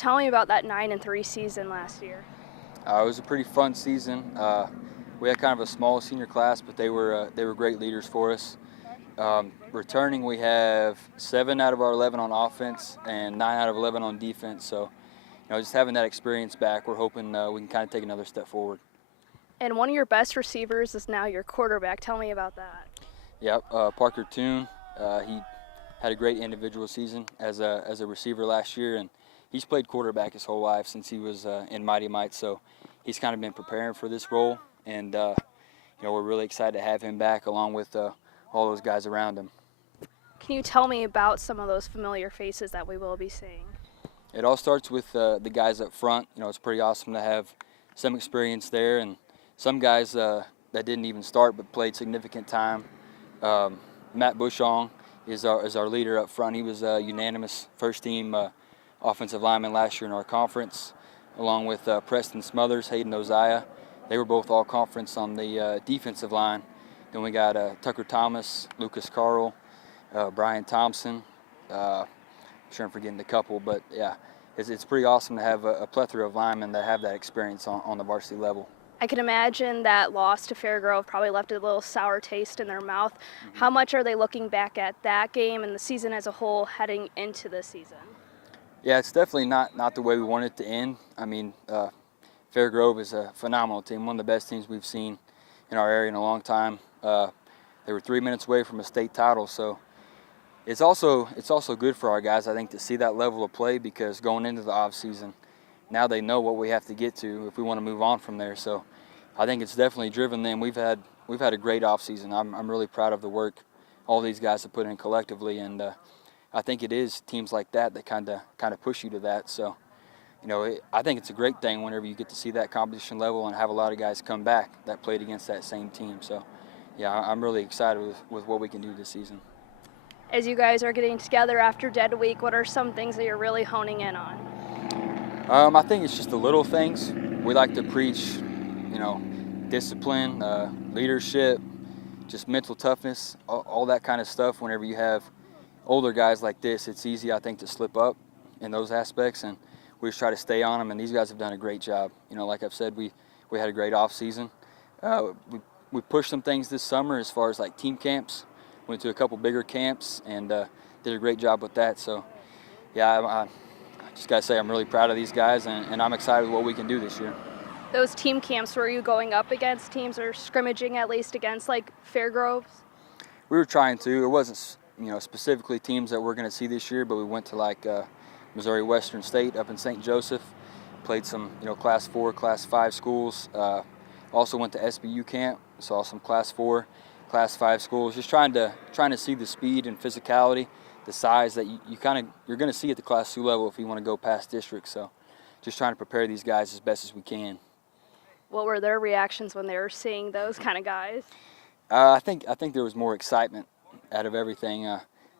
tell me about that 9-3 season last year. It was a pretty fun season. We had kind of a small senior class, but they were great leaders for us. Returning, we have 7 out of our 11 on offense and 9 out of 11 on defense. So, just having that experience back, we're hoping we can kind of take another step forward. And one of your best receivers is now your quarterback. Tell me about that. Yep, Parker Toon. He had a great individual season as a receiver last year, and he's played quarterback his whole life since he was in Mighty Mites. So he's kind of been preparing for this role, and we're really excited to have him back along with all those guys around him. Can you tell me about some of those familiar faces that we will be seeing? It all starts with the guys up front. It's pretty awesome to have some experience there, and some guys that didn't even start but played significant time. Matt Bushong is our leader up front. He was a unanimous first-team offensive lineman last year in our conference, along with Preston Smothers, Hayden Oziah. They were both all-conference on the defensive line. Then we got Tucker Thomas, Lucas Carl, Brian Thompson. I'm sure I'm forgetting a couple, but yeah, it's pretty awesome to have a plethora of linemen that have that experience on the varsity level. I can imagine that loss to Fairgrove probably left a little sour taste in their mouth. Mm-hmm. How much are they looking back at that game and the season as a whole heading into this season? Yeah, it's definitely not the way we want it to end. I mean, Fairgrove is a phenomenal team, one of the best teams we've seen in our area in a long time. They were 3 minutes away from a state title, so it's also good for our guys, I think, to see that level of play, because going into the off season, now they know what we have to get to if we want to move on from there. So I think it's definitely driven them. We've had a great off season. I'm really proud of the work all these guys have put in collectively, and I think it is teams like that kind of push you to that. So I think it's a great thing whenever you get to see that competition level and have a lot of guys come back that played against that same team. So yeah, I'm really excited with what we can do this season. As you guys are getting together after Dead Week, what are some things that you're really honing in on? I think it's just the little things. We like to preach, discipline, leadership, just mental toughness, all that kind of stuff. Whenever you have older guys like this, it's easy, I think, to slip up in those aspects, and we just try to stay on them, and these guys have done a great job. Like I've said, we had a great off season. We pushed some things this summer as far as like team camps. Went to a couple bigger camps and did a great job with that. So yeah, I just gotta say I'm really proud of these guys, and I'm excited with what we can do this year. Those team camps, were you going up against teams or scrimmaging at least against like Fairgroves? We were trying to. It wasn't specifically teams that we're going to see this year, but we went to like Missouri Western State up in St. Joseph, played some Class 4, Class 5 schools. Also went to SBU camp, saw some Class 4, Class 5 schools. Just trying to see the speed and physicality, the size that you're going to see at the Class 2 level if you want to go past districts. So just trying to prepare these guys as best as we can. What were their reactions when they were seeing those kind of guys? I think there was more excitement out of everything.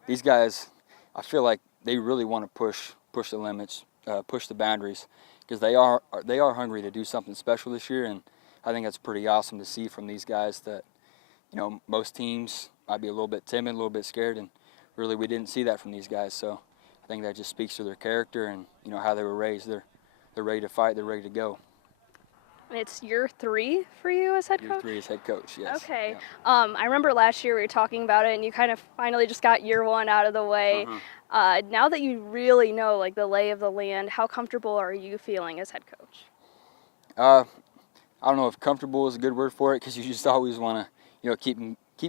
These guys, I feel like they really want to push the limits, push the boundaries, because they are hungry to do something special this year, and I think that's pretty awesome to see from these guys that most teams might be a little bit timid, a little bit scared, and really we didn't see that from these guys. So I think that just speaks to their character and how they were raised. They're ready to fight. They're ready to go. And it's year 3 for you as head coach? Year 3 as head coach, yes. Okay. Yeah. I remember last year we were talking about it, and you kind of finally just got year 1 out of the way. Now that you really know like the lay of the land, how comfortable are you feeling as head coach? I don't know if comfortable is a good word for it, because you just always want to keep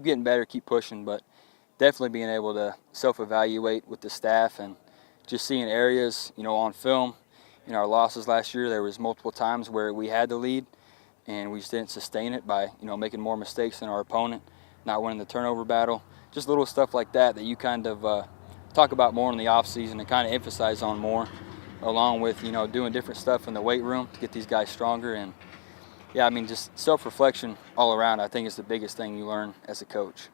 getting better, keep pushing, but definitely being able to self-evaluate with the staff and just seeing areas on film. In our losses last year, there was multiple times where we had the lead and we just didn't sustain it by making more mistakes than our opponent, not winning the turnover battle. Just little stuff like that you kind of talk about more in the off season and kind of emphasize on more, along with doing different stuff in the weight room to get these guys stronger. And yeah, I mean, just self-reflection all around, I think, is the biggest thing you learn as a coach.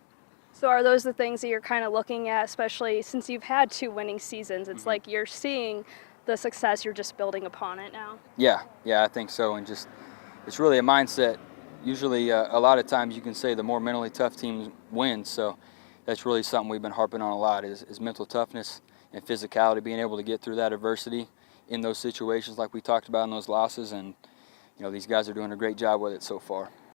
So are those the things that you're kind of looking at, especially since you've had 2 winning seasons? It's like you're seeing the success, you're just building upon it now. Yeah, I think so. And just it's really a mindset. Usually a lot of times you can say the more mentally tough teams win, so that's really something we've been harping on a lot is mental toughness and physicality, being able to get through that adversity in those situations like we talked about in those losses, and these guys are doing a great job with it so far.